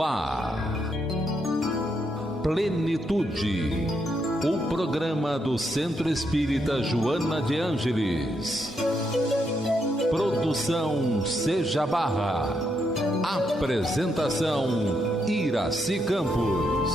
no ar. Plenitude, o programa do Centro Espírita Joana de Ângeles. Produção Seja Barra. Apresentação Iraci Campos.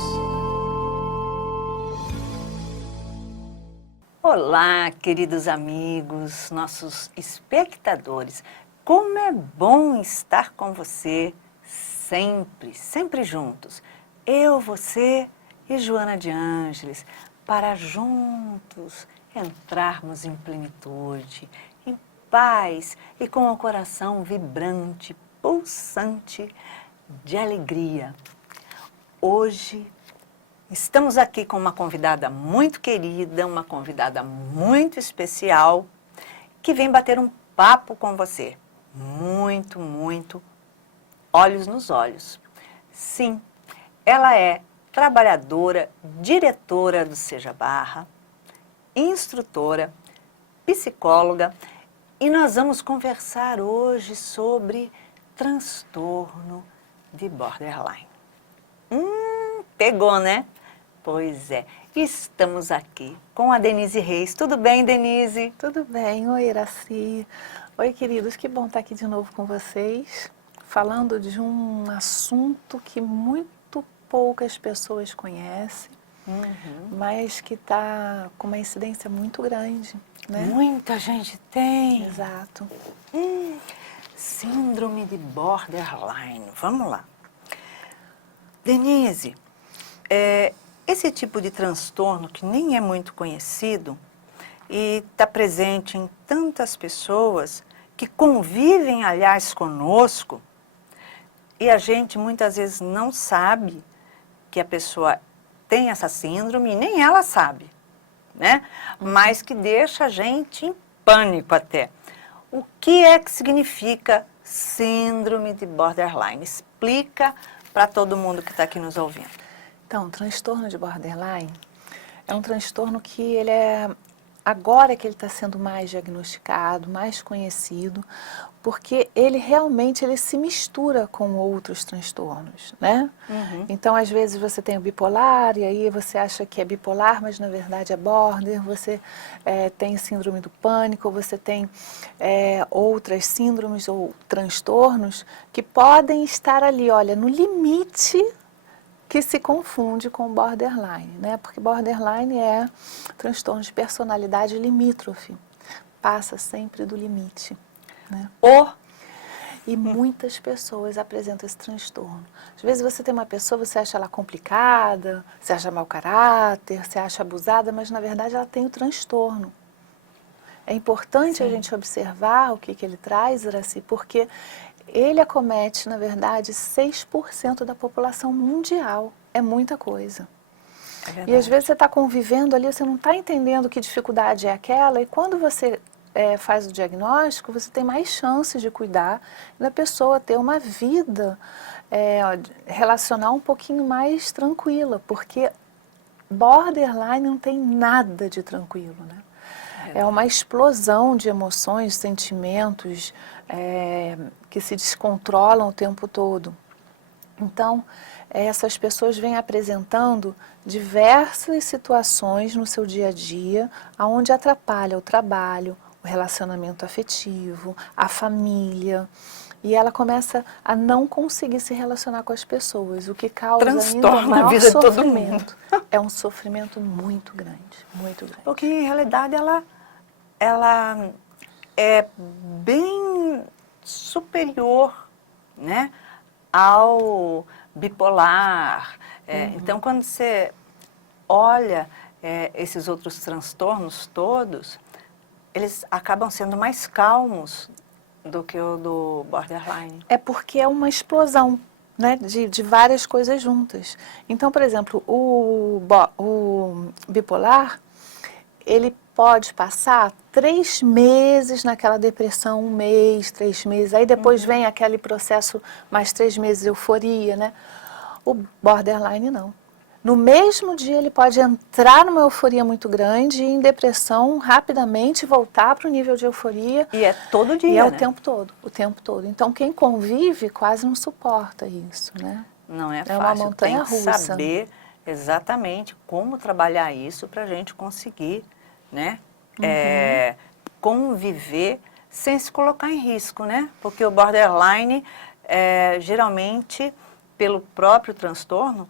Olá, queridos amigos, nossos espectadores. Como é bom estar com você sempre juntos. Eu, você e Joana de Ângeles, para juntos entrarmos em plenitude, em paz e com o coração vibrante, pulsante de alegria. Hoje estamos aqui com uma convidada muito querida, uma convidada muito especial, que vem bater um papo com você. Muito olhos nos olhos. Sim, ela é trabalhadora, diretora do Seja Barra, instrutora, psicóloga, e nós vamos conversar hoje sobre transtorno de borderline. Pegou, né? Pois é, estamos aqui com a Denise Reis. Tudo bem, Denise? Tudo bem, oi Iraci. Oi queridos, que bom estar aqui de novo com vocês, falando de um assunto que muito poucas pessoas conhecem, mas que está com uma incidência muito grande, né? Muita gente tem. Exato. Síndrome de borderline. Vamos lá. Denise, esse tipo de transtorno que nem é muito conhecido e está presente em tantas pessoas que convivem, aliás, conosco, e a gente muitas vezes não sabe que a pessoa tem essa síndrome, e nem ela sabe, né? Mas que deixa a gente em pânico até. O que é que significa síndrome de borderline? Explica para todo mundo que está aqui nos ouvindo. Então, o transtorno de borderline é um transtorno que ele é... Agora que ele está sendo mais diagnosticado, mais conhecido, porque ele realmente se mistura com outros transtornos, né? Então, às vezes você tem o bipolar, e aí você acha que é bipolar, mas na verdade é border, você tem síndrome do pânico, você tem outras síndromes ou transtornos que podem estar ali, olha, no limite que se confunde com borderline, né? Porque borderline é transtorno de personalidade limítrofe, passa sempre do limite, né? E muitas pessoas apresentam esse transtorno. Às vezes você tem uma pessoa, você acha ela complicada, você acha mau caráter, você acha abusada, mas na verdade ela tem o transtorno. É importante a gente observar o que ele traz, Iraci, porque ele acomete, na verdade, 6% da população mundial. É muita coisa. E às vezes você está convivendo ali, você não está entendendo que dificuldade é aquela, e quando você faz o diagnóstico, você tem mais chances de cuidar da pessoa, ter uma vida relacional um pouquinho mais tranquila, porque borderline não tem nada de tranquilo, né? É uma explosão de emoções, sentimentos que se descontrolam o tempo todo. Então, essas pessoas vêm apresentando diversas situações no seu dia a dia, onde atrapalha o trabalho, o relacionamento afetivo, a família, e ela começa a não conseguir se relacionar com as pessoas, o que causa transtorna a vida de todo mundo. É um sofrimento muito grande, muito grande. Porque, em realidade, ela é bem superior, né, ao bipolar. Então, quando você olha esses outros transtornos todos, eles acabam sendo mais calmos do que o do borderline. É porque é uma explosão, né, de várias coisas juntas. Então, por exemplo, o bipolar, ele pode passar 3 meses naquela depressão, 1 mês, 3 meses, aí depois vem aquele processo mais 3 meses de euforia, né? O borderline não. No mesmo dia ele pode entrar numa euforia muito grande e em depressão rapidamente voltar para o nível de euforia. E é todo dia, E é né? o tempo todo, o tempo todo. Então quem convive quase não suporta isso, né? Não é É uma fácil. montanha Tem que russa. saber exatamente como trabalhar isso para a gente conseguir, né, conviver sem se colocar em risco, né? Porque o borderline, geralmente, pelo próprio transtorno,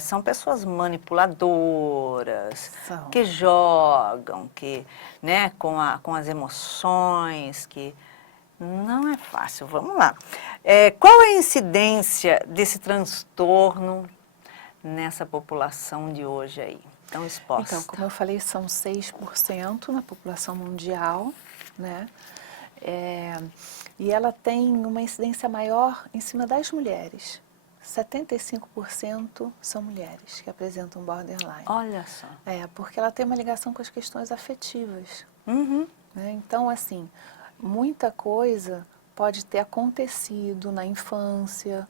são pessoas manipuladoras, São. que jogam, que, né, com as emoções, que não é fácil. Vamos lá. Qual é a incidência desse transtorno nessa população de hoje aí, tão exposta? Então, como eu falei, são 6% na população mundial, né? E ela tem uma incidência maior em cima das mulheres. 75% são mulheres que apresentam borderline. Olha só. Porque ela tem uma ligação com as questões afetivas. Uhum. Né? Então, assim, muita coisa pode ter acontecido na infância,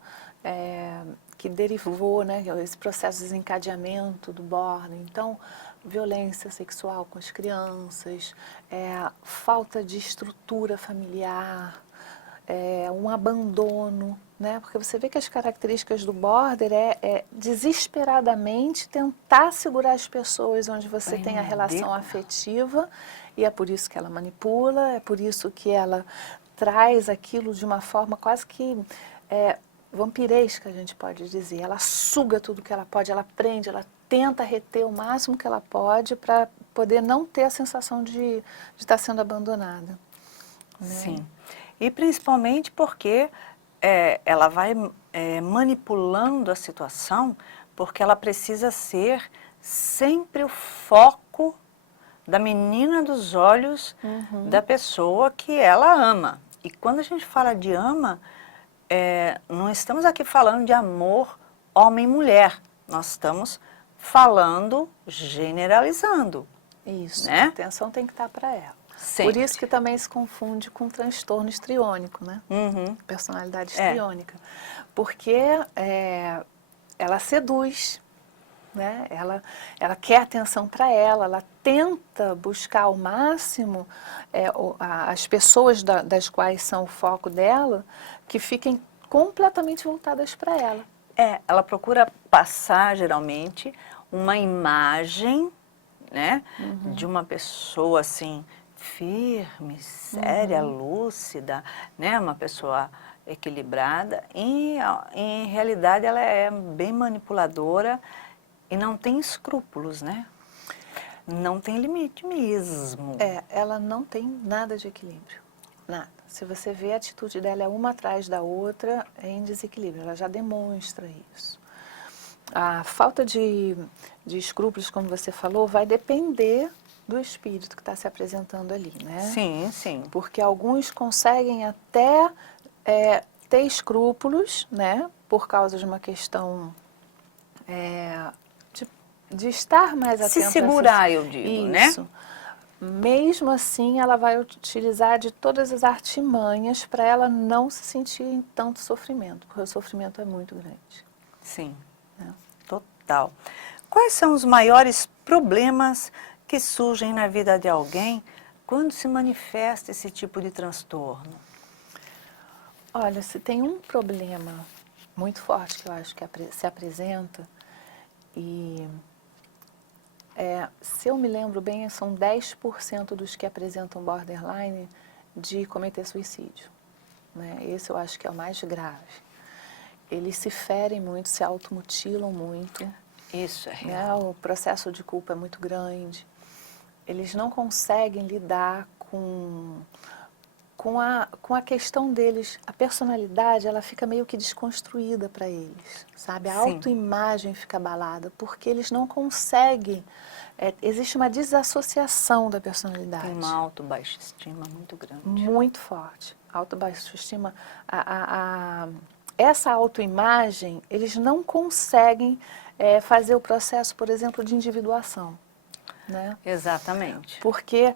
que derivou, né, esse processo de desencadeamento do border. Então, violência sexual com as crianças, falta de estrutura familiar, um abandono, né? Porque você vê que as características do border é desesperadamente tentar segurar as pessoas onde você tem a relação afetiva, e é por isso que ela manipula, é por isso que ela traz aquilo de uma forma quase que vampiresca, a gente pode dizer. Ela suga tudo que ela pode, ela prende, ela tenta reter o máximo que ela pode para poder não ter a sensação de estar sendo abandonada. Né? Sim. E principalmente porque ela vai manipulando a situação, porque ela precisa ser sempre o foco da menina dos olhos da pessoa que ela ama. E quando a gente fala de ama, não estamos aqui falando de amor homem-mulher, nós estamos falando, generalizando. Isso, né? A atenção tem que estar para ela. Sempre. Por isso que também se confunde com transtorno histriônico, né? Personalidade histriônica. Porque ela seduz, né? Ela quer atenção para ela tenta buscar ao máximo as pessoas das quais são o foco dela, que fiquem completamente voltadas para ela. Ela procura passar, geralmente, uma imagem, né, de uma pessoa, assim, firme, séria, lúcida, né, uma pessoa equilibrada. E, em realidade, ela é bem manipuladora e não tem escrúpulos, né? Não tem limite mesmo. Ela não tem nada de equilíbrio, nada. Se você vê, a atitude dela é uma atrás da outra, é em desequilíbrio, ela já demonstra isso. A falta de escrúpulos, como você falou, vai depender do espírito que está se apresentando ali, né? Sim, sim. Porque alguns conseguem até ter escrúpulos, né? Por causa de uma questão de estar mais atento. Se segurar, eu digo, né? Isso. Mesmo assim, ela vai utilizar de todas as artimanhas para ela não se sentir em tanto sofrimento, porque o sofrimento é muito grande. Sim, total. Quais são os maiores problemas que surgem na vida de alguém quando se manifesta esse tipo de transtorno? Olha, se tem um problema muito forte que eu acho que se apresenta, e se eu me lembro bem, são 10% dos que apresentam borderline de cometer suicídio. Né? Esse eu acho que é o mais grave. Eles se ferem muito, se automutilam muito. Isso é real. Né? O processo de culpa é muito grande. Eles não conseguem lidar com a questão deles. A personalidade, ela fica meio que desconstruída para eles, sabe? A autoimagem fica abalada, porque eles não conseguem. Existe uma desassociação da personalidade. Tem uma auto-baixa estima muito grande. Muito forte. Auto-baixa estima. Essa autoimagem, eles não conseguem fazer o processo, por exemplo, de individuação. Né? Exatamente. Porque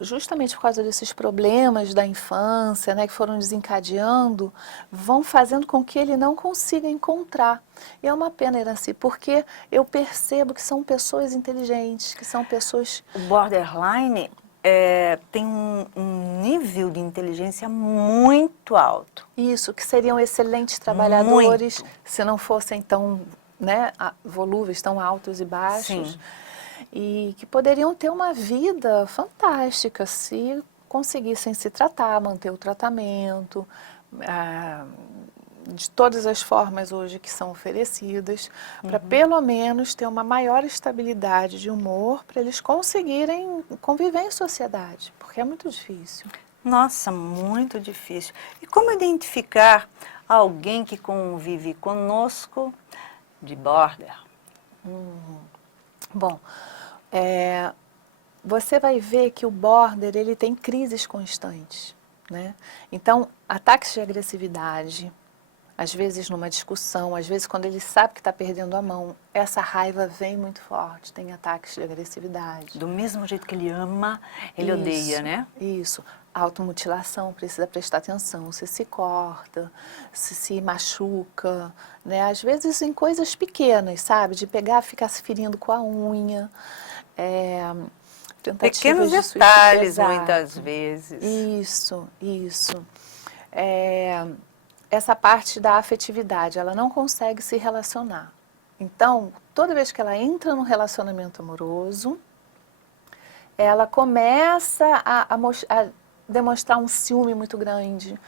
justamente por causa desses problemas da infância, né, que foram desencadeando, vão fazendo com que ele não consiga encontrar. E é uma pena, Iracy, porque eu percebo que são pessoas inteligentes, que são pessoas... O borderline, tem um nível de inteligência muito alto. Isso, que seriam excelentes trabalhadores, se não fossem tão, né, volúveis, tão altos e baixos. Sim. E que poderiam ter uma vida fantástica se conseguissem se tratar, manter o tratamento, de todas as formas hoje que são oferecidas, para pelo menos ter uma maior estabilidade de humor, para eles conseguirem conviver em sociedade, porque é muito difícil. Nossa, muito difícil. E como identificar alguém que convive conosco de border? Bom, você vai ver que o border, ele tem crises constantes, né? Então, ataques de agressividade, às vezes numa discussão, às vezes quando ele sabe que está perdendo a mão, essa raiva vem muito forte, tem ataques de agressividade. Do mesmo jeito que ele ama, ele odeia, né? Isso. Automutilação, precisa prestar atenção, se corta, se machuca, né? Às vezes em coisas pequenas, sabe? De pegar, ficar se ferindo com a unha, Pequenos de suicídio, detalhes, exato. muitas vezes. Isso. Essa parte da afetividade, ela não consegue se relacionar. Então, toda vez que ela entra num relacionamento amoroso, ela começa a demonstrar um ciúme muito grande,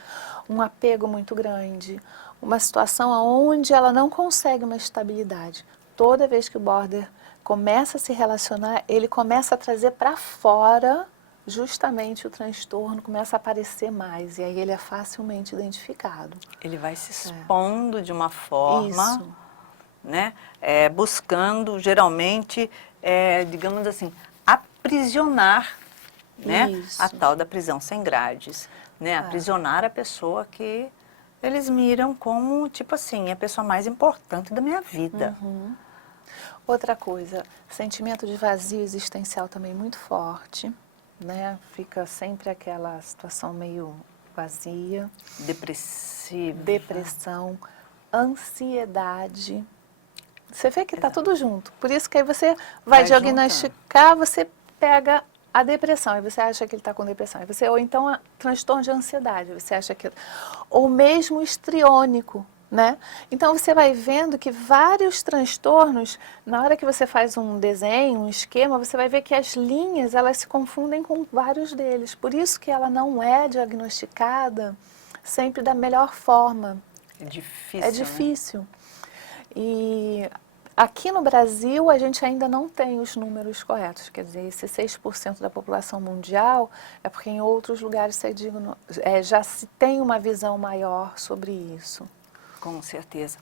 um apego muito grande, uma situação onde ela não consegue uma estabilidade. Toda vez que o border começa a se relacionar, ele começa a trazer para fora justamente o transtorno, começa a aparecer mais, e aí ele é facilmente identificado. Ele vai se expondo de uma forma, né? Buscando, geralmente, digamos assim, aprisionar, né? A tal da prisão sem grades, né? Aprisionar a pessoa que eles miram como, tipo assim, a pessoa mais importante da minha vida. Outra coisa, sentimento de vazio existencial também muito forte, né? Fica sempre aquela situação meio vazia. Depressão, ansiedade. Você vê que está tudo junto. Por isso que aí você vai diagnosticar, você pega a depressão, aí você acha que ele está com depressão. Aí você, ou então transtorno de ansiedade, você acha que... Ou mesmo histriônico, né? Então você vai vendo que vários transtornos, na hora que você faz um desenho, um esquema, você vai ver que as linhas, elas se confundem com vários deles. Por isso que ela não é diagnosticada sempre da melhor forma. É difícil. É difícil. Né? E aqui no Brasil a gente ainda não tem os números corretos. Quer dizer, esse 6% da população mundial é porque em outros lugares já se tem uma visão maior sobre isso. Com certeza.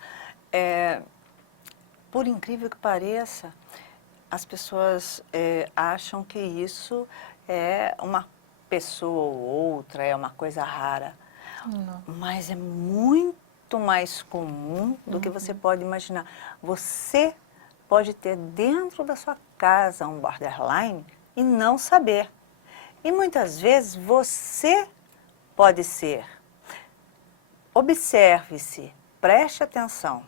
Por incrível que pareça, as pessoas acham que isso é uma pessoa ou outra, é uma coisa rara. Não. Mas é muito mais comum do que você pode imaginar. Você pode ter dentro da sua casa um borderline e não saber. E muitas vezes você pode ser. Observe-se. Preste atenção,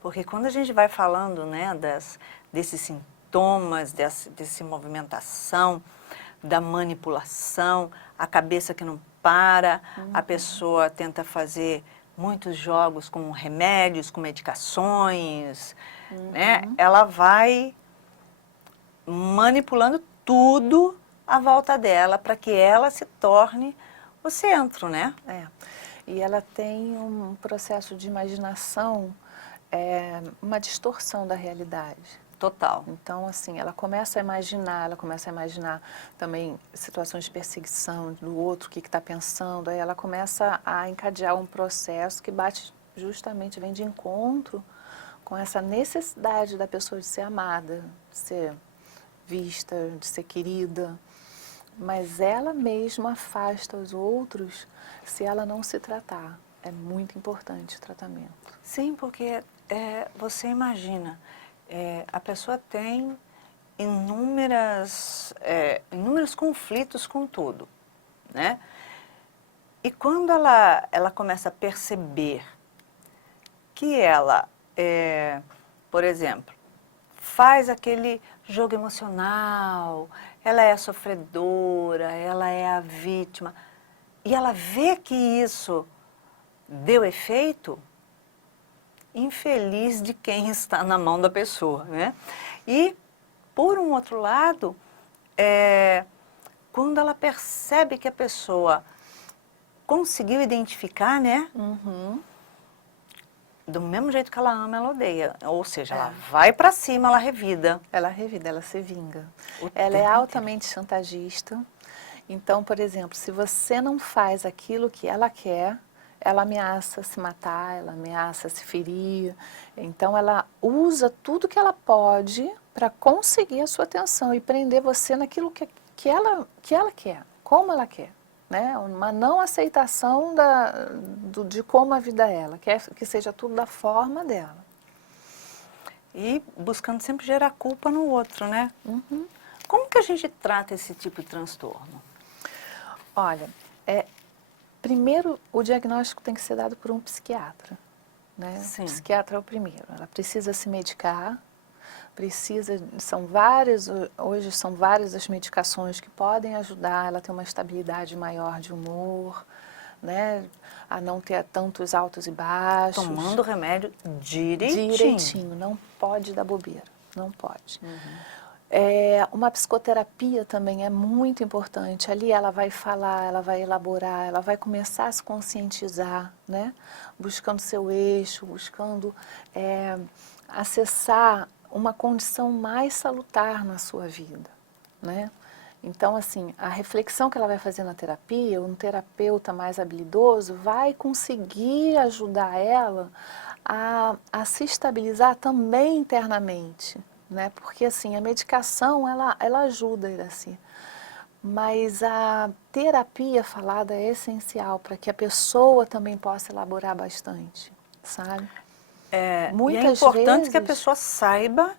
porque quando a gente vai falando, né, desses sintomas, dessa movimentação, da manipulação, a cabeça que não para, a pessoa tenta fazer muitos jogos com remédios, com medicações, né? Ela vai manipulando tudo à volta dela para que ela se torne o centro, né? E ela tem um processo de imaginação, uma distorção da realidade. Total. Então, assim, ela começa a imaginar também situações de perseguição do outro, o que está pensando, aí ela começa a encadear um processo que vem de encontro com essa necessidade da pessoa de ser amada, de ser vista, de ser querida. Mas ela mesma afasta os outros se ela não se tratar. É muito importante o tratamento. Sim, porque você imagina, a pessoa tem inúmeros conflitos com tudo, né? E quando ela começa a perceber que ela, por exemplo, faz aquele jogo emocional, ela é a sofredora, ela é a vítima, e ela vê que isso deu efeito, infeliz de quem está na mão da pessoa, né? E, por um outro lado, quando ela percebe que a pessoa conseguiu identificar, né? Do mesmo jeito que ela ama, ela odeia. Ou seja, ela vai pra cima, ela revida. Ela revida, ela se vinga. O Ela é tempo altamente chantagista. Então, por exemplo, se você não faz aquilo que ela quer, ela ameaça se matar, ela ameaça se ferir. Então, ela usa tudo que ela pode para conseguir a sua atenção e prender você naquilo que ela quer, como ela quer. Né? Uma não aceitação de como a vida é. Ela quer que seja tudo da forma dela. E buscando sempre gerar culpa no outro, né? Como que a gente trata esse tipo de transtorno? Olha, primeiro o diagnóstico tem que ser dado por um psiquiatra. Né? Sim. O psiquiatra é o primeiro. Ela precisa se medicar, hoje são várias as medicações que podem ajudar ela a ter uma estabilidade maior de humor, né? A não ter tantos altos e baixos. Tomando o remédio direitinho. Direitinho, não pode dar bobeira, não pode. Uma psicoterapia também é muito importante. Ali ela vai falar, ela vai elaborar, ela vai começar a se conscientizar, né? Buscando seu eixo, buscando acessar uma condição mais salutar na sua vida, né? Então, assim, a reflexão que ela vai fazer na terapia, um terapeuta mais habilidoso vai conseguir ajudar ela a se estabilizar também internamente, né? Porque, assim, a medicação, ela ajuda, Iracy, mas a terapia falada é essencial para que a pessoa também possa elaborar bastante, sabe? E é importante que a pessoa saiba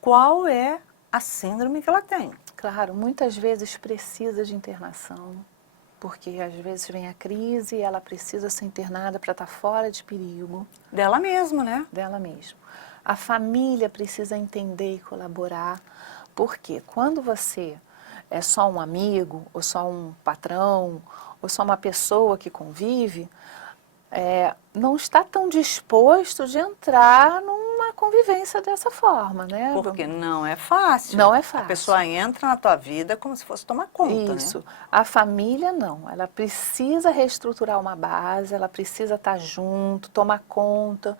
qual é a síndrome que ela tem. Claro, muitas vezes precisa de internação, porque às vezes vem a crise e ela precisa ser internada para estar fora de perigo. Dela mesma, né? Dela mesma. A família precisa entender e colaborar, porque quando você é só um amigo, ou só um patrão, ou só uma pessoa que convive, não está tão disposto de entrar numa convivência dessa forma, né? Porque não é fácil. Não é fácil. A pessoa entra na tua vida como se fosse tomar conta, Isso. né? A família não. Ela precisa reestruturar uma base, ela precisa estar junto, tomar conta,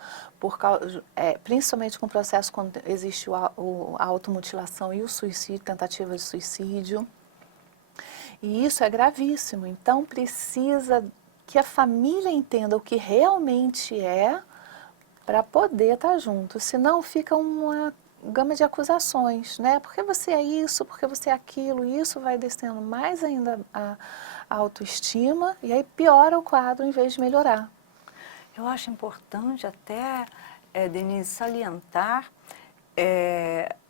principalmente com o processo quando existe a automutilação e o suicídio, tentativa de suicídio. E isso é gravíssimo. Então precisa que a família entenda o que realmente é para poder estar junto. Senão fica uma gama de acusações, né? Porque você é isso, porque você é aquilo, e isso vai descendo mais ainda a autoestima e aí piora o quadro em vez de melhorar. Eu acho importante até, Denise, salientar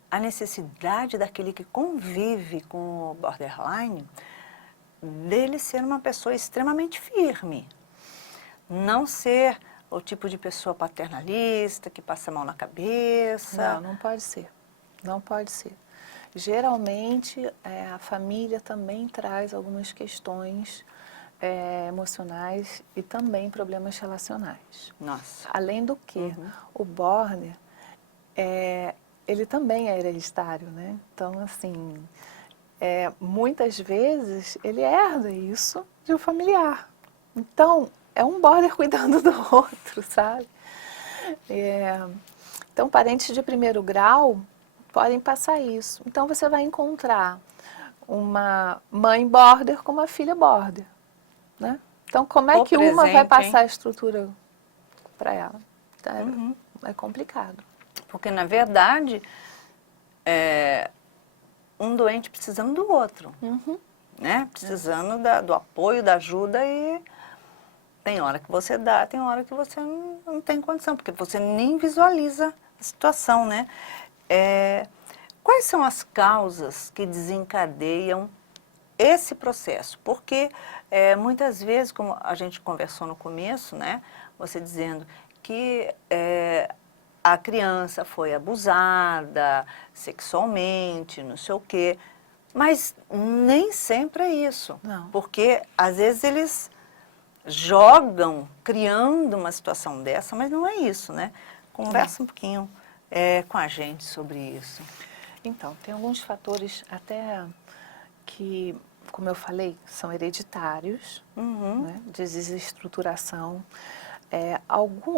a necessidade daquele que convive com o borderline dele ser uma pessoa extremamente firme. Não ser o tipo de pessoa paternalista, que passa a mão na cabeça. Não pode ser. Não pode ser. Geralmente, a família também traz algumas questões emocionais e também problemas relacionais. Nossa. Além do que, o border, ele também é hereditário, né? Então, assim, muitas vezes ele herda isso de um familiar. Então, é um border cuidando do outro, sabe? Então, parentes de primeiro grau podem passar isso. Então, você vai encontrar uma mãe border com uma filha border, né? Então, como é que uma vai passar a estrutura para ela? É complicado. Porque, na verdade, um doente precisando do outro, né? Precisando do apoio, da ajuda, e tem hora que você dá, tem hora que você não tem condição, porque você nem visualiza a situação, né? Quais são as causas que desencadeiam esse processo? Porque muitas vezes, como a gente conversou no começo, né? Você dizendo que a criança foi abusada sexualmente, não sei o quê. Mas nem sempre é isso. Não. Porque às vezes eles jogam, criando uma situação dessa, mas não é isso, né? Conversa um pouquinho com a gente sobre isso. Então, tem alguns fatores até que, como eu falei, são hereditários, né, de desestruturação.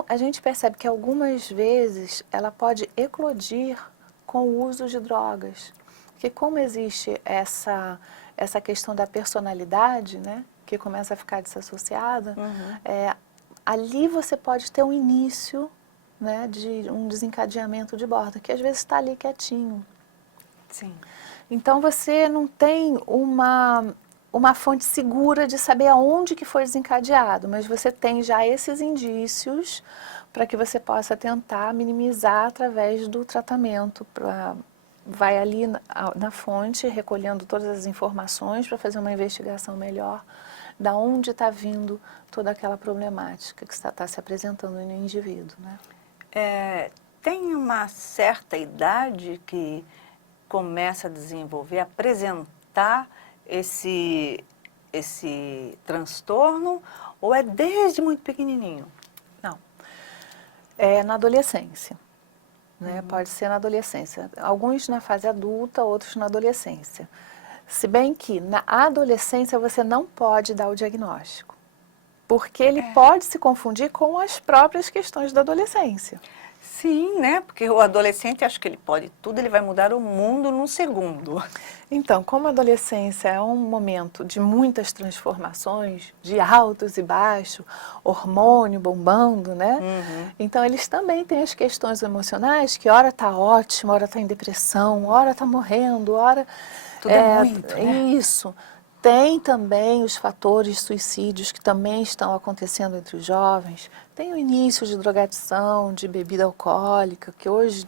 A gente percebe que algumas vezes ela pode eclodir com o uso de drogas. Porque como existe essa questão da personalidade, né, que começa a ficar desassociada, ali você pode ter um início, né, de um desencadeamento de borda, que às vezes está ali quietinho. Sim. Então você não tem uma fonte segura de saber aonde que foi desencadeado, mas você tem já esses indícios para que você possa tentar minimizar através do tratamento. Vai ali na fonte, recolhendo todas as informações para fazer uma investigação melhor da onde está vindo toda aquela problemática que está se apresentando no indivíduo, né? Tem uma certa idade que começa a desenvolver, apresentar esse transtorno, ou é desde muito pequenininho? Não. É na adolescência. Né? Pode ser na adolescência. Alguns na fase adulta, outros na adolescência. Se bem que na adolescência você não pode dar o diagnóstico, porque ele pode se confundir com as próprias questões da adolescência. Sim, né? Porque o adolescente, acho que ele pode tudo, ele vai mudar o mundo num segundo. Então, como a adolescência é um momento de muitas transformações, de altos e baixos, hormônio bombando, né? Então, eles também têm as questões emocionais, que hora está ótimo, hora está em depressão, hora está morrendo, hora... Tudo é muito, né? Isso. Tem também os fatores suicídios que também estão acontecendo entre os jovens. Tem o início de drogadição, de bebida alcoólica, que hoje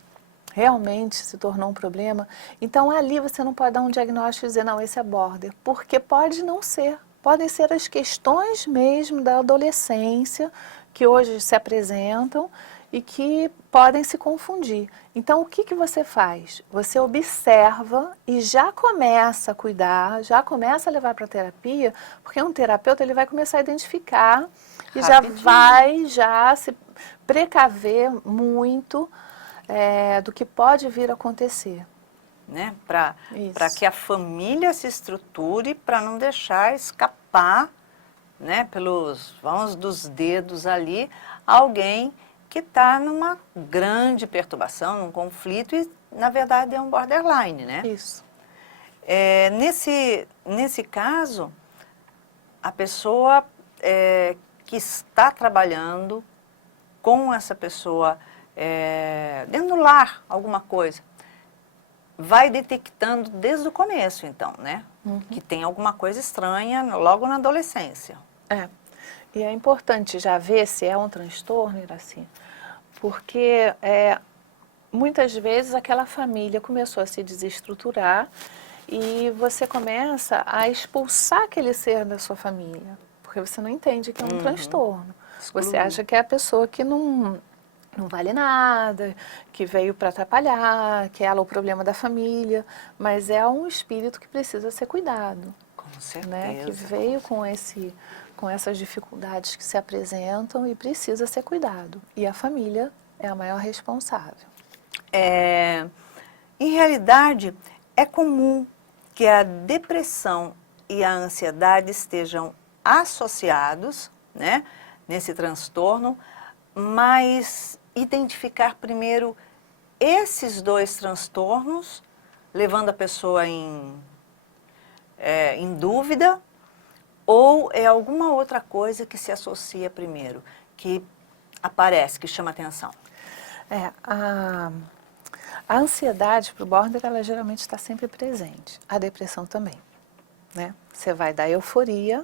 realmente se tornou um problema. Então, ali você não pode dar um diagnóstico e dizer, não, esse é border, porque pode não ser. Podem ser as questões mesmo da adolescência que hoje se apresentam e que podem se confundir. Então, o que você faz? Você observa e já começa a cuidar, já começa a levar para a terapia, porque um terapeuta ele vai começar a identificar e já vai se precaver muito do que pode vir a acontecer. Né? Para que a família se estruture, para não deixar escapar, né, pelos vãos dos dedos ali, alguém que está numa grande perturbação, num conflito e, na verdade, é um borderline, né? Isso. Nesse caso, a pessoa que está trabalhando com essa pessoa dentro do lar, alguma coisa, vai detectando desde o começo, então, né? Que tem alguma coisa estranha logo na adolescência. E é importante já ver se é um transtorno, Iraci, porque muitas vezes aquela família começou a se desestruturar e você começa a expulsar aquele ser da sua família, porque você não entende que é um transtorno. Você acha que é a pessoa que não vale nada, que veio para atrapalhar, que ela é o problema da família, mas é um espírito que precisa ser cuidado. Com certeza. Né? Que veio com essas dificuldades que se apresentam e precisa ser cuidado. E a família é a maior responsável. Em realidade, é comum que a depressão e a ansiedade estejam associados, né, nesse transtorno, mas identificar primeiro esses dois transtornos, levando a pessoa em dúvida, ou é alguma outra coisa que se associa primeiro, que aparece, que chama atenção? A ansiedade para o border, ela geralmente está sempre presente. A depressão também, né? Você vai da euforia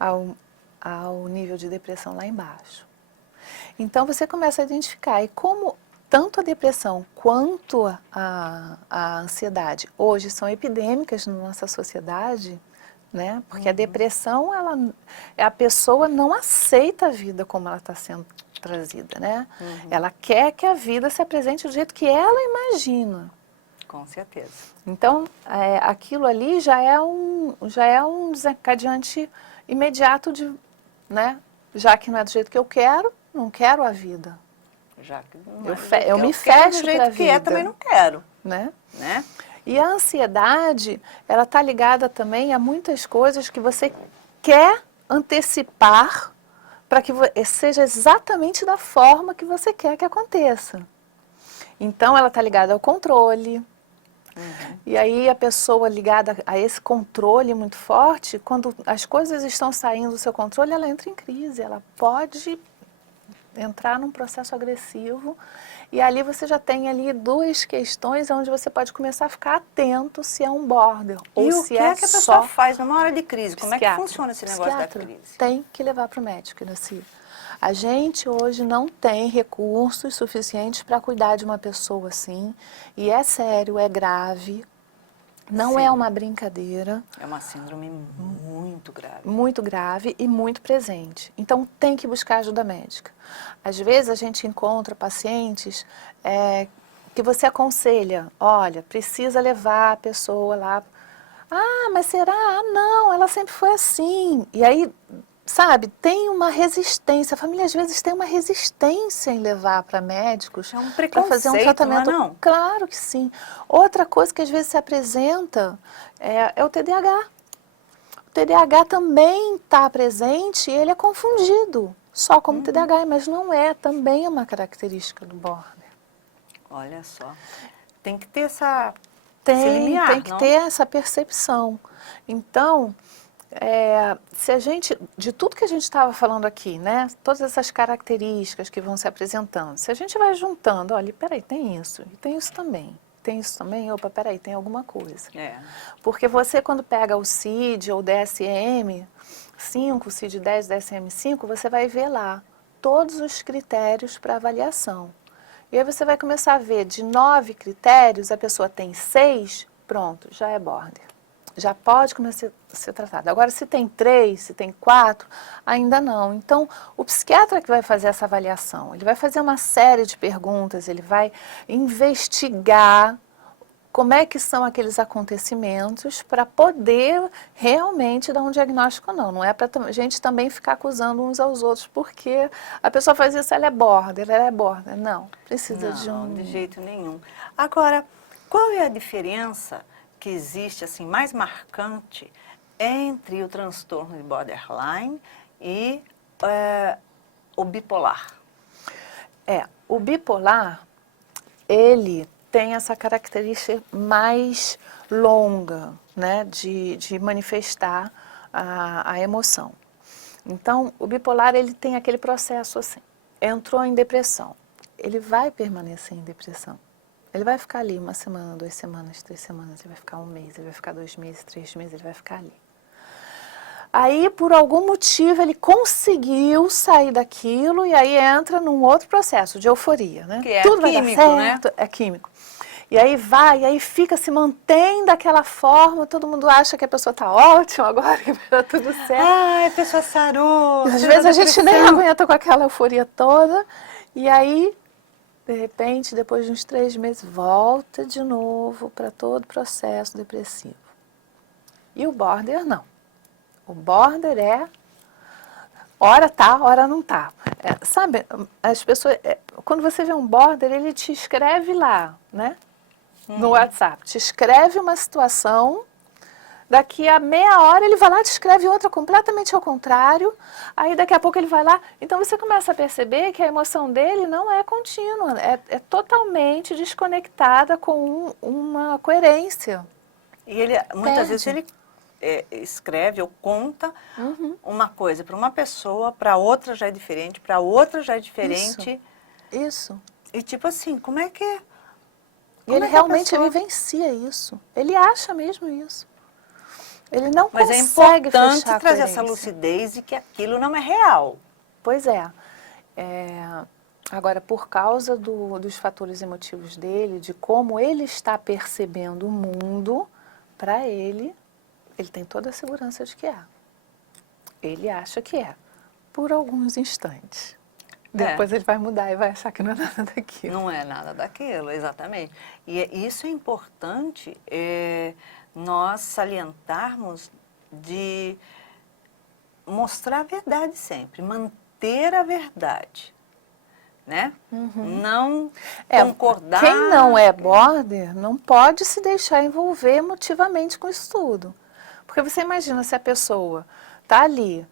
ao nível de depressão lá embaixo. Então, você começa a identificar. E como tanto a depressão quanto a ansiedade hoje são epidêmicas na nossa sociedade, né? Porque a depressão, a pessoa não aceita a vida como ela está sendo trazida, né? Ela quer que a vida se apresente do jeito que ela imagina. Com certeza. Então, aquilo ali já é um desencadeante imediato de, né? Já que não é do jeito que eu quero, não quero a vida. Já que não Eu é do fe- jeito eu que me eu quero, fecho do jeito pra que é, vida. também não quero, Né? né? E a ansiedade, ela está ligada também a muitas coisas que você quer antecipar para que seja exatamente da forma que você quer que aconteça. Então, ela está ligada ao controle. E aí, a pessoa ligada a esse controle muito forte, quando as coisas estão saindo do seu controle, ela entra em crise. Ela pode entrar num processo agressivo. E ali você já tem ali duas questões onde você pode começar a ficar atento se é um border ou E o se que é é que a pessoa só faz numa hora de crise? Como é que psiquiatra. funciona esse negócio da Psiquiatra crise? tem que levar para o médico, Iraci. A gente hoje não tem recursos suficientes para cuidar de uma pessoa assim. E é sério, é grave. Não é Sim. uma brincadeira. É uma síndrome muito grave. Muito grave e muito presente. Então, tem que buscar ajuda médica. Às vezes, a gente encontra pacientes que você aconselha, olha, precisa levar a pessoa lá. Ah, mas será? Ah, não, ela sempre foi assim. E aí, sabe, tem uma resistência. A família, às vezes, tem uma resistência em levar para médicos É um para fazer um preconceito, tratamento. não é não? Claro que sim. Outra coisa que às vezes se apresenta é o TDAH. O TDAH também está presente e ele é confundido só como TDAH, mas não é, também é uma característica do border. Olha só. Tem que ter esse Tem limiar, que não? ter essa percepção. Então, se a gente, de tudo que a gente estava falando aqui, né, todas essas características que vão se apresentando, se a gente vai juntando, olha, peraí, tem isso, e tem isso também, opa, peraí, tem alguma coisa. É. Porque você, quando pega o CID ou DSM-5, CID-10, DSM-5, você vai ver lá todos os critérios para avaliação. E aí você vai começar a ver, de 9 critérios, a pessoa tem 6, pronto, já é border. Já pode começar a ser tratado. Agora, se tem 3, se tem 4, ainda não. Então, o psiquiatra que vai fazer essa avaliação, ele vai fazer uma série de perguntas, ele vai investigar como é que são aqueles acontecimentos para poder realmente dar um diagnóstico ou não. Não é para a gente também ficar acusando uns aos outros, porque a pessoa faz isso, ela é border. Não, precisa de Não, um... de jeito nenhum. Agora, qual é a diferença que existe, assim, mais marcante entre o transtorno de borderline e o bipolar? O bipolar, ele tem essa característica mais longa, né, de manifestar a emoção. Então, o bipolar, ele tem aquele processo assim, entrou em depressão, ele vai permanecer em depressão. Ele vai ficar ali 1 semana, 2 semanas, 3 semanas, ele vai ficar 1 mês, ele vai ficar 2 meses, 3 meses, ele vai ficar ali. Aí, por algum motivo, ele conseguiu sair daquilo e aí entra num outro processo de euforia, né? Que é Tudo químico, vai dar certo, né? é químico. E aí vai, e aí fica, se mantém daquela forma, todo mundo acha que a pessoa está ótima agora, que vai dar tudo certo. Ai, a pessoa sarou. Às vezes a gente nem aguenta com aquela euforia toda, e aí, de repente, depois de uns 3 meses, volta de novo para todo o processo depressivo. E o border não. O border hora tá, hora não tá. Sabe, as pessoas, quando você vê um border, ele te escreve lá, né? No WhatsApp, te escreve uma situação, daqui a meia hora ele vai lá e te escreve outra completamente ao contrário, aí daqui a pouco ele vai lá, então você começa a perceber que a emoção dele não é contínua, é totalmente desconectada com uma coerência. E ele, muitas vezes ele escreve ou conta uma coisa para uma pessoa, para outra já é diferente, para outra já é diferente. Isso. E tipo assim, como é que... E ele realmente vivencia isso. Ele acha mesmo isso. Ele não consegue fechar a Mas é importante trazer essa coerência. lucidez de que aquilo não é real. Pois é. Agora, por causa dos fatores emotivos dele, de como ele está percebendo o mundo, para ele tem toda a segurança de que é. Ele acha que é, por alguns instantes. Depois ele vai mudar e vai achar que não é nada daquilo. Não é nada daquilo, exatamente. E isso é importante nós salientarmos de mostrar a verdade sempre, manter a verdade, né? Não concordar. Quem não é border não pode se deixar envolver emotivamente com isso tudo. Porque você imagina se a pessoa está ali,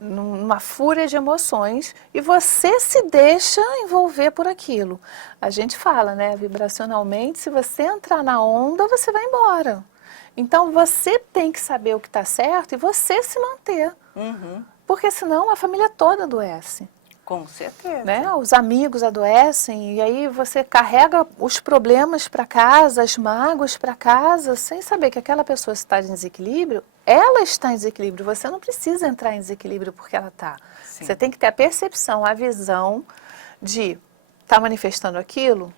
numa fúria de emoções, e você se deixa envolver por aquilo. A gente fala, né, vibracionalmente, se você entrar na onda, você vai embora. Então, você tem que saber o que está certo e você se manter. Porque senão a família toda adoece. Com certeza. Né? Os amigos adoecem e aí você carrega os problemas para casa, as mágoas para casa, sem saber que aquela pessoa está em desequilíbrio, ela está em desequilíbrio. Você não precisa entrar em desequilíbrio porque ela está. Você tem que ter a percepção, a visão de estar manifestando aquilo,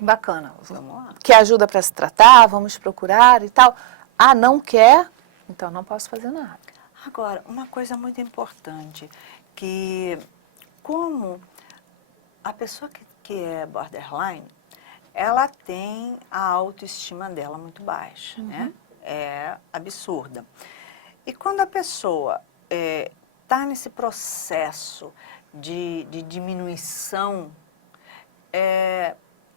bacana, Vamos lá. que ajuda para se tratar, vamos procurar e tal. Ah, não quer? Então não posso fazer nada. Agora, uma coisa muito importante, que como a pessoa que é borderline, ela tem a autoestima dela muito baixa, né? É absurda. E quando a pessoa está nesse processo de diminuição,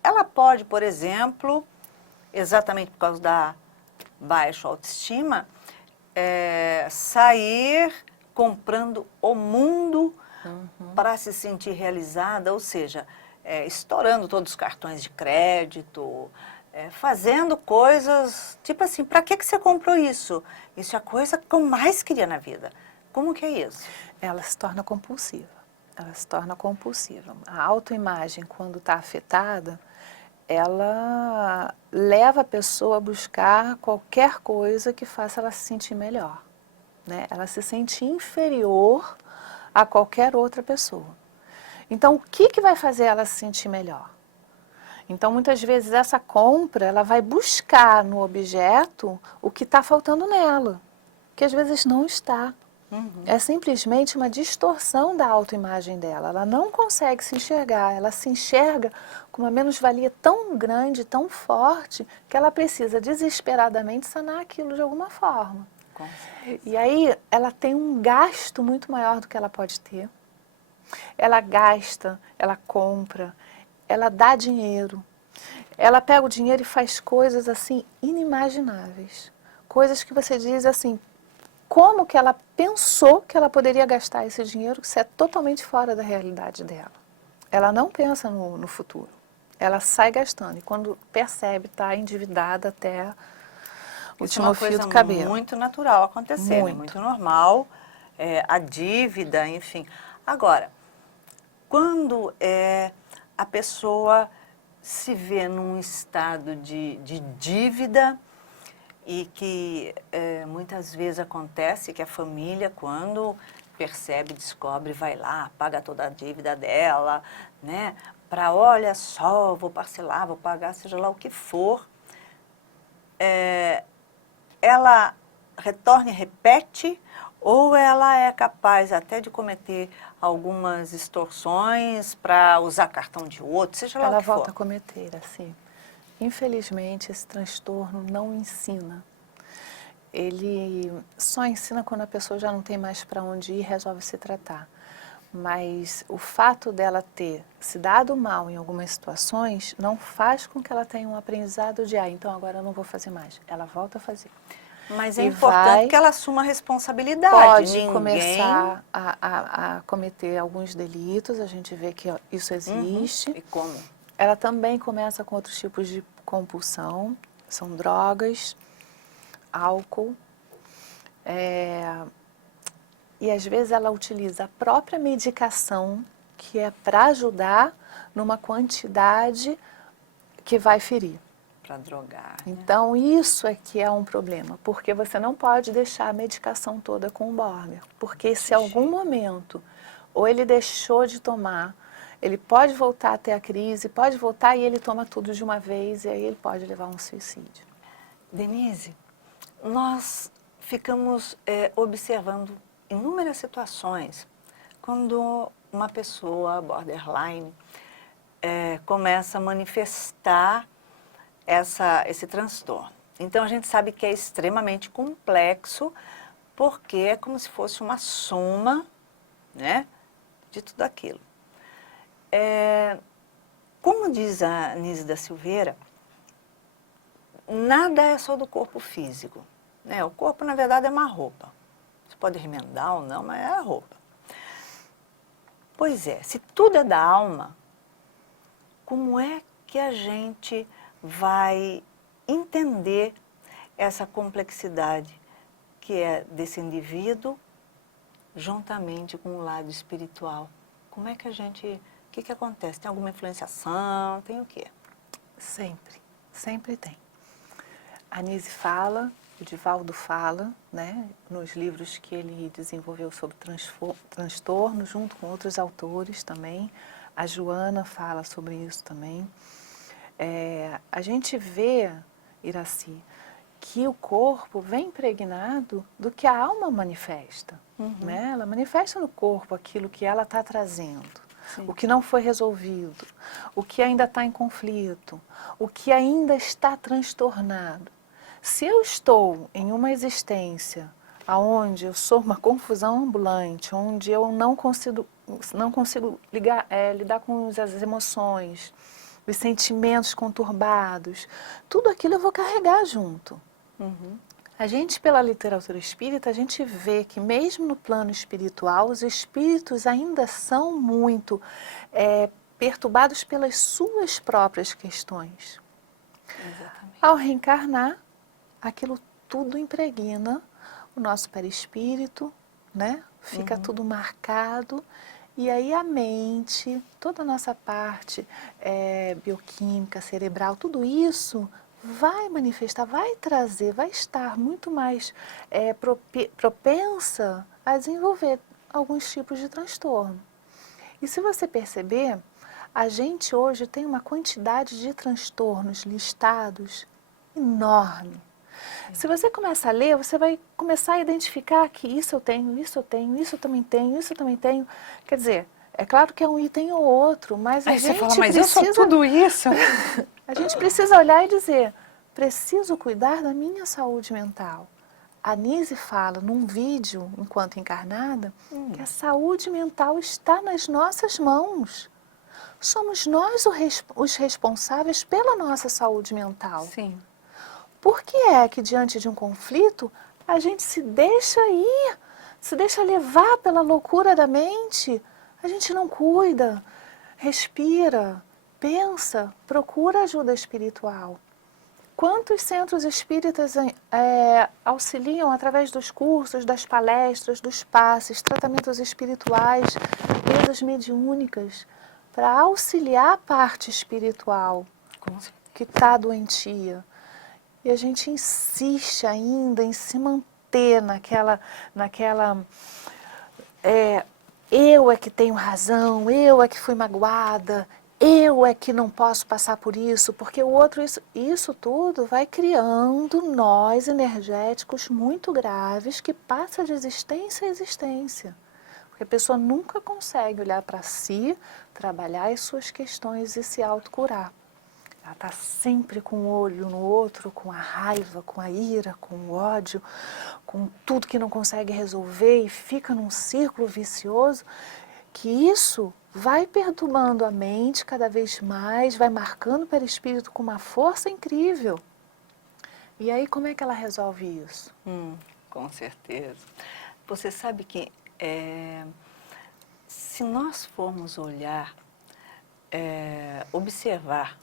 ela pode, por exemplo, exatamente por causa da baixa autoestima, sair comprando o mundo para se sentir realizada, ou seja, estourando todos os cartões de crédito, fazendo coisas, tipo assim, para que você comprou isso? Isso é a coisa que eu mais queria na vida. Como que é isso? Ela se torna compulsiva. Ela se torna compulsiva. A autoimagem, quando está afetada, ela leva a pessoa a buscar qualquer coisa que faça ela se sentir melhor, né? Ela se sente inferior a qualquer outra pessoa. Então, o que vai fazer ela se sentir melhor? Então, muitas vezes, essa compra, ela vai buscar no objeto o que está faltando nela, que às vezes não está. É simplesmente uma distorção da autoimagem dela. Ela não consegue se enxergar, ela se enxerga com uma menos-valia tão grande, tão forte, que ela precisa desesperadamente sanar aquilo de alguma forma. E aí ela tem um gasto muito maior do que ela pode ter. Ela gasta, ela compra, ela dá dinheiro. Ela pega o dinheiro e faz coisas assim inimagináveis. Coisas que você diz assim, como que ela pensou que ela poderia gastar esse dinheiro, que isso é totalmente fora da realidade dela. Ela não pensa no futuro. Ela sai gastando e quando percebe, está endividada até o último fio do cabelo. Isso é muito natural acontecer, Muito. né? Muito normal, a dívida, enfim. Agora, quando a pessoa se vê num estado de dívida, e que muitas vezes acontece que a família, quando percebe, descobre, vai lá, paga toda a dívida dela, né? Para, olha só, vou parcelar, vou pagar, seja lá o que for. Ela retorna e repete, ou ela é capaz até de cometer algumas extorsões para usar cartão de outro, seja lá o Ela que for. volta a cometer, assim. Infelizmente, esse transtorno não ensina. Ele só ensina quando a pessoa já não tem mais para onde ir e resolve se tratar. Mas o fato dela ter se dado mal em algumas situações não faz com que ela tenha um aprendizado de, então agora eu não vou fazer mais. Ela volta a fazer. Mas é E importante que ela assuma a responsabilidade. Pode começar a cometer alguns delitos, a gente vê que isso existe. E como? Ela também começa com outros tipos de compulsão, são drogas, álcool, e às vezes ela utiliza a própria medicação, que é para ajudar numa quantidade que vai ferir. Para drogar. Então isso é que é um problema, porque você não pode deixar a medicação toda com o border, porque se em algum momento, ou ele deixou de tomar, ele pode voltar a ter a crise, pode voltar e ele toma tudo de uma vez e aí ele pode levar a um suicídio. Denise, nós ficamos observando inúmeras situações quando uma pessoa borderline começa a manifestar esse transtorno. Então, a gente sabe que é extremamente complexo, porque é como se fosse uma soma, né, de tudo aquilo. Como diz a Anísia da Silveira, nada é só do corpo físico, né? O corpo, na verdade, é uma roupa. Você pode remendar ou não, mas é a roupa. Pois é, se tudo é da alma, como é que a gente vai entender essa complexidade que é desse indivíduo juntamente com o lado espiritual? Como é que a gente... O que acontece? Tem alguma influenciação? Tem o quê? Sempre, sempre tem. A Nise fala, o Divaldo fala, né, nos livros que ele desenvolveu sobre transtorno, junto com outros autores também. A Joana fala sobre isso também. A gente vê, Iraci, que o corpo vem impregnado do que a alma manifesta. Né? Ela manifesta no corpo aquilo que ela está trazendo. Sim. O que não foi resolvido, o que ainda está em conflito, o que ainda está transtornado. Se eu estou em uma existência onde eu sou uma confusão ambulante, onde eu não consigo lidar com as emoções, os sentimentos conturbados, tudo aquilo eu vou carregar junto. A gente, pela literatura espírita, a gente vê que mesmo no plano espiritual, os espíritos ainda são muito perturbados pelas suas próprias questões. Exatamente. Ao reencarnar, aquilo tudo impregna o nosso perispírito, né? Fica tudo marcado. E aí a mente, toda a nossa parte bioquímica, cerebral, tudo isso vai manifestar, vai trazer, vai estar muito mais propensa a desenvolver alguns tipos de transtorno. E se você perceber, a gente hoje tem uma quantidade de transtornos listados enorme. Se você começa a ler, você vai começar a identificar que isso eu tenho, isso eu tenho, isso eu também tenho, isso eu também tenho. Quer dizer, é claro que é um item ou outro, mas a gente fala, mas precisa... eu sou tudo isso. A gente precisa olhar e dizer, preciso cuidar da minha saúde mental. A Nise fala num vídeo, enquanto encarnada, que a saúde mental está nas nossas mãos. Somos nós os responsáveis pela nossa saúde mental. Sim. Por que é que diante de um conflito a gente se deixa ir, se deixa levar pela loucura da mente? A gente não cuida, respira, pensa, procura ajuda espiritual. Quantos centros espíritas auxiliam através dos cursos, das palestras, dos passes, tratamentos espirituais, mesas mediúnicas, para auxiliar a parte espiritual que está doentia? E a gente insiste ainda em se manter naquela eu é que tenho razão, eu é que fui magoada, eu é que não posso passar por isso, porque o outro, isso tudo vai criando nós energéticos muito graves que passa de existência a existência. Porque a pessoa nunca consegue olhar para si, trabalhar as suas questões e se autocurar. Ela está sempre com o olho no outro, com a raiva, com a ira, com o ódio, com tudo que não consegue resolver e fica num círculo vicioso, que isso vai perturbando a mente cada vez mais, vai marcando o perispírito com uma força incrível. E aí como é que ela resolve isso? Com certeza. Você sabe que se nós formos olhar, observar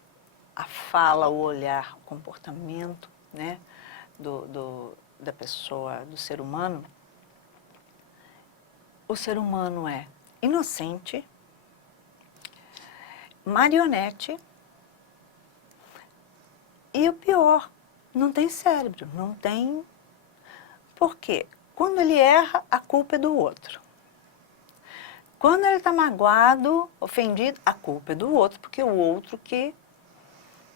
a fala, o olhar, o comportamento, né, da pessoa, do ser humano, o ser humano é inocente, marionete e o pior, não tem cérebro, não tem... Por quê? Quando ele erra, a culpa é do outro. Quando ele está magoado, ofendido, a culpa é do outro, porque o outro que...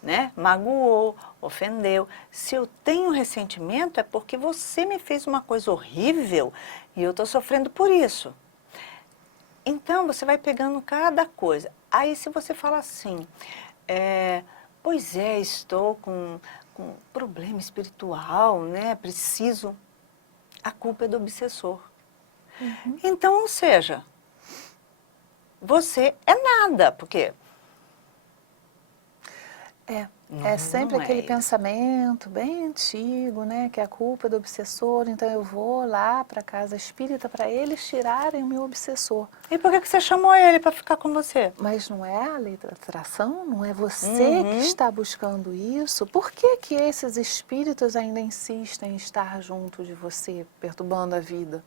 né, magoou, ofendeu. Se eu tenho ressentimento é porque você me fez uma coisa horrível e eu estou sofrendo por isso. Então, você vai pegando cada coisa. Aí, se você fala assim, pois é, estou com problema espiritual, né? Preciso. A culpa é do obsessor. Então, ou seja, você é nada, porque É sempre não é aquele isso. pensamento bem antigo, né? Que é a culpa do obsessor, então eu vou lá para a casa espírita para eles tirarem o meu obsessor. E por que você chamou ele para ficar com você? Mas não é a lei da atração? Não é você que está buscando isso? Por que que esses espíritos ainda insistem em estar junto de você, perturbando a vida?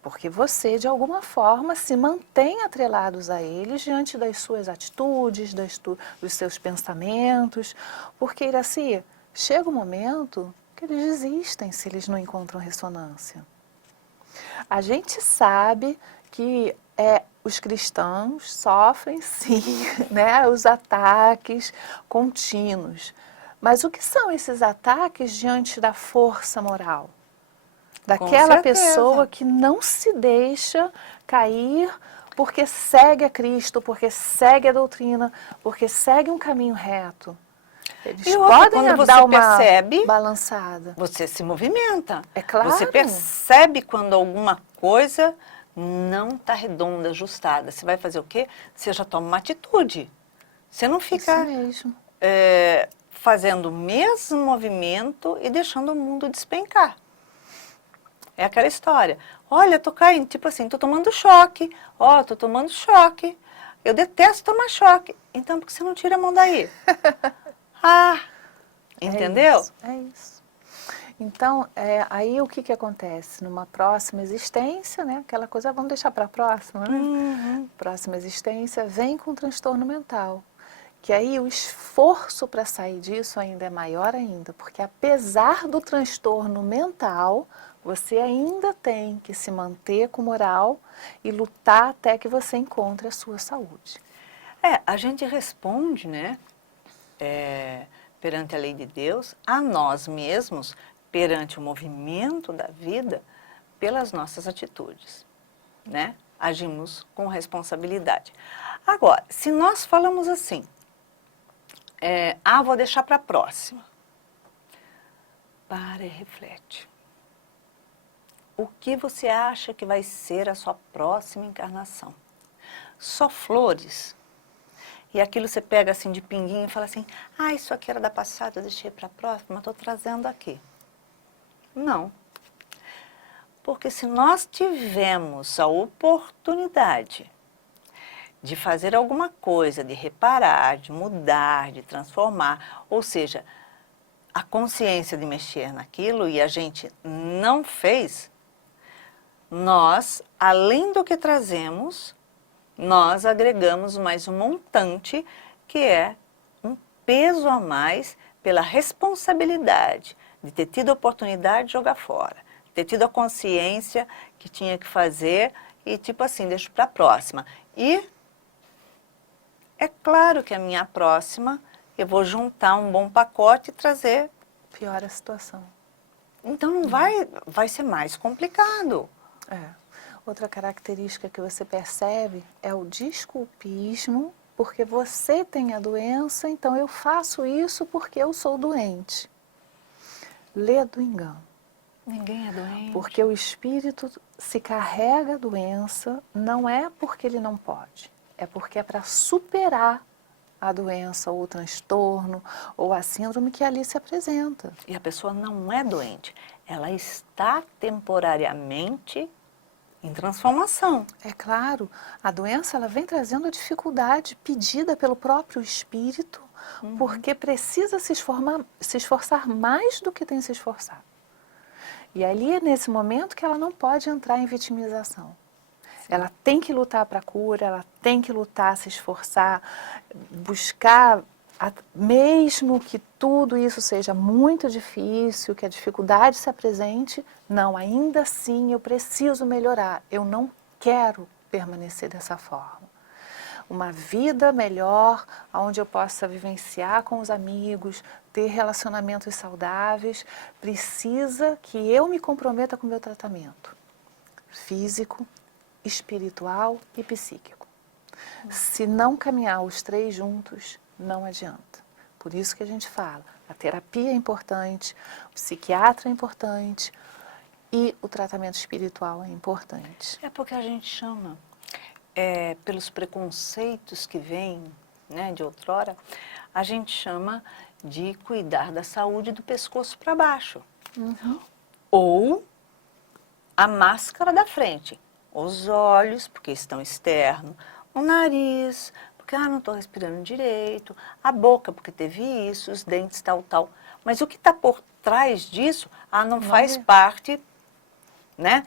Porque você, de alguma forma, se mantém atrelados a eles diante das suas atitudes, dos seus pensamentos. Porque, Iraci, chega um momento que eles desistem se eles não encontram ressonância. A gente sabe que os cristãos sofrem, sim, né, os ataques contínuos. Mas o que são esses ataques diante da força moral? Daquela pessoa que não se deixa cair porque segue a Cristo, porque segue a doutrina, porque segue um caminho reto. Eles podem dar uma balançada. Você se movimenta. É claro. Você percebe quando alguma coisa não está redonda, ajustada. Você vai fazer o quê? Você já toma uma atitude. Você não fica fazendo o mesmo movimento e deixando o mundo despencar. É aquela história. Olha, tô caindo, tipo assim, tô tomando choque. Ó, tô tomando choque. Eu detesto tomar choque. Então, por que você não tira a mão daí? Entendeu? É isso. Então, aí o que acontece? Numa próxima existência, né? Aquela coisa, vamos deixar para a próxima, né? Próxima existência, vem com transtorno mental. Que aí o esforço para sair disso ainda é maior ainda. Porque apesar do transtorno mental, você ainda tem que se manter com moral e lutar até que você encontre a sua saúde. A gente responde, né, perante a lei de Deus, a nós mesmos, perante o movimento da vida, pelas nossas atitudes, né? Agimos com responsabilidade. Agora, se nós falamos assim, vou deixar para a próxima. Para e reflete. O que você acha que vai ser a sua próxima encarnação? Só flores? E aquilo você pega assim de pinguinho e fala assim, isso aqui era da passada, eu deixei para a próxima, estou trazendo aqui. Não. Porque se nós tivemos a oportunidade de fazer alguma coisa, de reparar, de mudar, de transformar, ou seja, a consciência de mexer naquilo e a gente não fez, nós, além do que trazemos, nós agregamos mais um montante que é um peso a mais pela responsabilidade de ter tido a oportunidade de jogar fora, ter tido a consciência que tinha que fazer e tipo assim, deixo para a próxima. E é claro que a minha próxima, eu vou juntar um bom pacote e trazer. Piora a situação. Então não vai ser mais complicado. Outra característica que você percebe é o desculpismo, porque você tem a doença, então eu faço isso porque eu sou doente. Lê do engano. Ninguém é doente. Porque o espírito se carrega a doença, não é porque ele não pode, é porque é para superar a doença ou o transtorno ou a síndrome que ali se apresenta. E a pessoa não é doente, ela está temporariamente em transformação. É claro, a doença ela vem trazendo a dificuldade pedida pelo próprio espírito, porque precisa se esforçar mais do que tem se esforçado. E ali é nesse momento que ela não pode entrar em vitimização. Ela tem que lutar para a cura, ela tem que lutar, se esforçar, buscar, mesmo que tudo isso seja muito difícil, que a dificuldade se apresente, não, ainda assim eu preciso melhorar, eu não quero permanecer dessa forma. Uma vida melhor, onde eu possa vivenciar com os amigos, ter relacionamentos saudáveis, precisa que eu me comprometa com o meu tratamento físico, espiritual e psíquico. Se não caminhar os três juntos, não adianta. Por isso que a gente fala, a terapia é importante, o psiquiatra é importante e o tratamento espiritual é importante. É porque a gente chama, pelos preconceitos que vêm, né, de outrora, a gente chama de cuidar da saúde do pescoço para baixo. Ou a máscara da frente, os olhos, porque estão externos, o nariz, porque não estou respirando direito, a boca, porque teve isso, os dentes, tal, tal. Mas o que está por trás disso, não faz parte, né?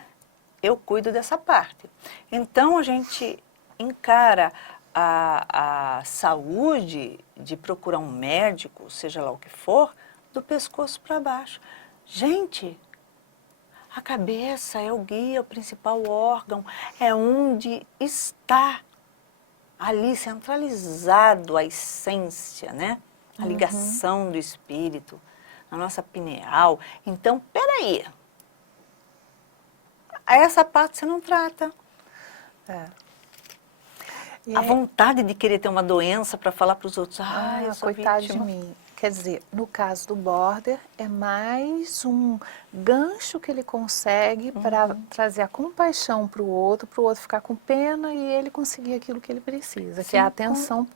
Eu cuido dessa parte. Então, a gente encara a saúde de procurar um médico, seja lá o que for, do pescoço para baixo. Gente, a cabeça é o guia, o principal órgão, é onde está ali centralizado a essência, né? A ligação do espírito, a nossa pineal. Então, peraí, essa parte você não trata. A vontade de querer ter uma doença para falar para os outros, eu sou coitado vítima. de mim. Quer dizer, no caso do border, é mais um gancho que ele consegue para trazer a compaixão para o outro ficar com pena e ele conseguir aquilo que ele precisa, que é a atenção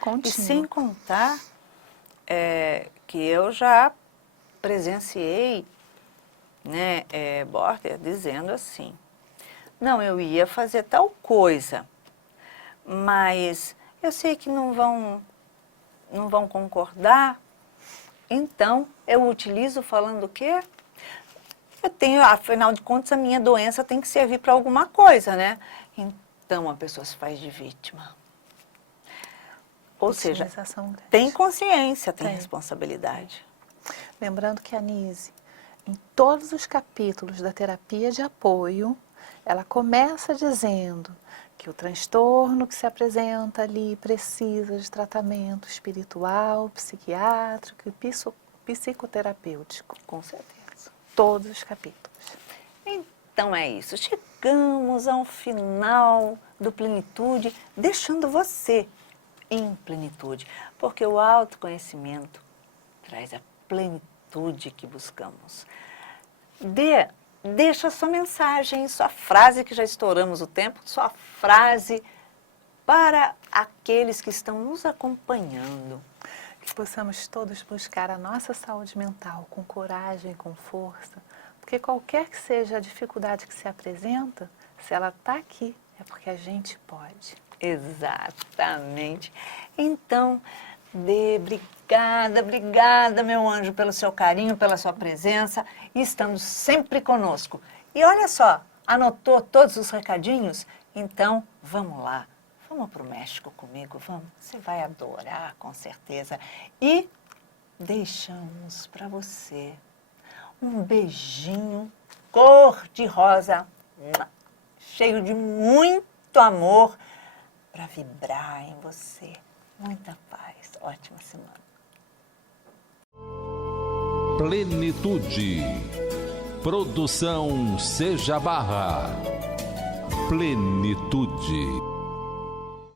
contínua. E sem contar que eu já presenciei, né, border dizendo assim, não, eu ia fazer tal coisa, mas eu sei que não vão concordar, então eu utilizo falando o quê? Eu tenho, afinal de contas, a minha doença tem que servir para alguma coisa, né? Então a pessoa se faz de vítima. Ou seja, tem consciência, tem responsabilidade. Lembrando que a Nise, em todos os capítulos da terapia de apoio, ela começa dizendo que o transtorno que se apresenta ali precisa de tratamento espiritual, psiquiátrico e psicoterapêutico. Com certeza. Todos os capítulos. Então é isso. Chegamos ao final do Plenitude, deixando você em plenitude, porque o autoconhecimento traz a plenitude que buscamos. Deixa sua mensagem, sua frase, que já estouramos o tempo, sua frase para aqueles que estão nos acompanhando. Que possamos todos buscar a nossa saúde mental com coragem, com força, porque qualquer que seja a dificuldade que se apresenta, se ela está aqui, é porque a gente pode. Exatamente. Então, obrigada, meu anjo, pelo seu carinho, pela sua presença, e estando sempre conosco. E olha só, anotou todos os recadinhos? Então, vamos lá. Vamos para o México comigo, vamos? Você vai adorar, com certeza. E deixamos para você um beijinho cor-de-rosa, cheio de muito amor, para vibrar em você. Muita paz. Ótima semana. Plenitude. Produção Seja Barra. Plenitude.